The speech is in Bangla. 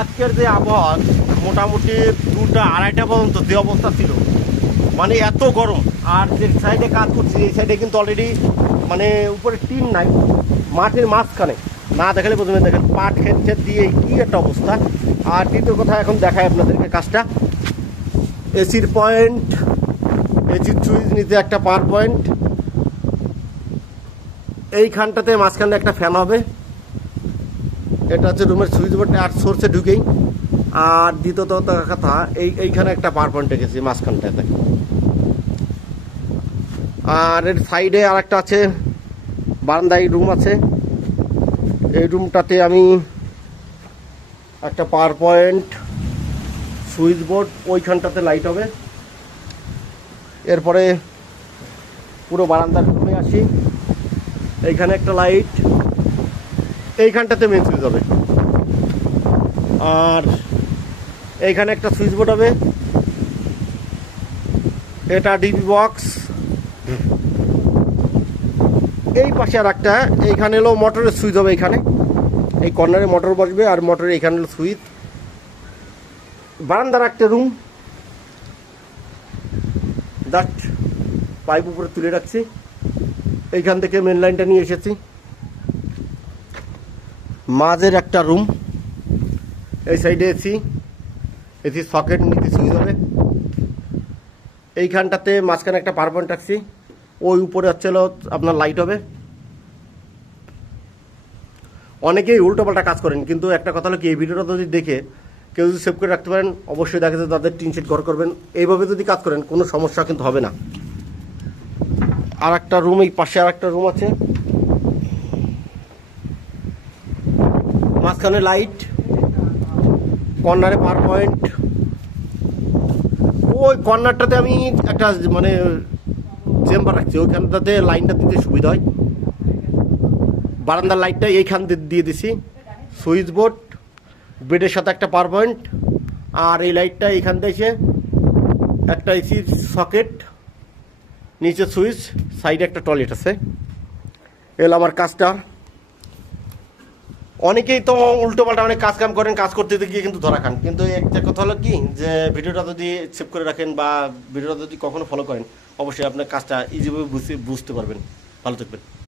আজকের যে আবহাওয়া মোটামুটি 2টা 2:30 পর্যন্ত যে অবস্থা ছিল, মানে এত গরম। আর যে সাইডে কাজ করছি এই সাইডে কিন্তু অলরেডি মানে উপরে টিন নাই, মাঠের মাঝখানে না দেখালে প্রথমে দেখেন পাট ক্ষেত দিয়ে কী একটা অবস্থা। আর দ্বিতীয় কথা এখন দেখায় আপনাদেরকে কাজটা, এসির পয়েন্ট, এসির সুইচ নিতে একটা পাওয়ার পয়েন্ট, এইখানটাতে মাঝখানে একটা ফ্যান হবে, এটা হচ্ছে রুমের সুইচ বোর্ড আর সোর্সে ঢুকেই। আর দ্বিতীয়ত কথা এইখানে একটা পাওয়ার পয়েন্ট রেখেছি মাঝখানটাতে। আর এর সাইডে আর একটা আছে বারান্দায় রুম আছে, এই রুমটাতে আমি একটা পাওয়ার পয়েন্ট, সুইচ বোর্ড, ওইখানটাতে লাইট হবে। এরপরে পুরো বারান্দার রুমে আসি, এইখানে একটা লাইট, এইখানটাতে মেন সুইচ হবে। আর এইখানে একটা সুইচ বোর্ড হবে, এটা ডিবি বক্স। এই পাশে আর একটা, এইখানে এলো মোটরের সুইচ হবে, এইখানে এই কর্নারে মোটর বসবে আর মোটরের এইখানে হলো সুইচ। বারান্দার একটা রুম, জাস্ট পাইপ উপরে তুলে রাখছি, এইখান থেকে মেন লাইনটা নিয়ে এসেছি। মাঝের একটা রুম, এই সাইডে এসি, এসি সকেট নিতে সুইচ হবে। এইখানটাতে মাঝখানে একটা পাওয়ার পয়েন্ট রাখছি, ওই উপরে হচ্ছে আপনার লাইট হবে। অনেকেই উল্টোপাল্টা কাজ করেন, কিন্তু একটা কথা হলো কি, এই ভিডিওটা যদি দেখে কেউ যদি সেভ করে রাখতে পারেন, অবশ্যই দেখা যায় তাদের টিন শেড ঘর করবেন। এইভাবে যদি কাজ করেন কোনো সমস্যা কিন্তু হবে না। আর একটা রুম, এই পাশে আর একটা রুম আছে, মাঝখানে লাইট, কর্নারে পাওয়ার পয়েন্ট। ওই কর্নারটাতে আমি একটা মানে চেম্বার রাখছি, ওইখানটাতে লাইনটা দিতে সুবিধা হয়। বারান্দার লাইটটা এইখান দিয়ে দিছি, সুইচ বোর্ড, বেডের সাথে একটা পাওয়ার পয়েন্ট। আর এই লাইটটা এইখান থেকে একটা এসির সকেট, নিচে সুইচ, সাইডে একটা টয়লেট আছে। এলো আমার কাজটা। অনেকেই তো উল্টোপাল্টা অনেক কাজ কাম করেন, কাজ করতে গিয়ে কিন্তু ধরা খান। কিন্তু একটা কথা হলো কি, যে ভিডিওটা যদি সেভ করে রাখেন বা ভিডিওটা যদি কখনো ফলো করেন, অবশ্যই আপনার কাজটা ইজিভাবে বুঝতে পারবেন। ভালো থাকবেন।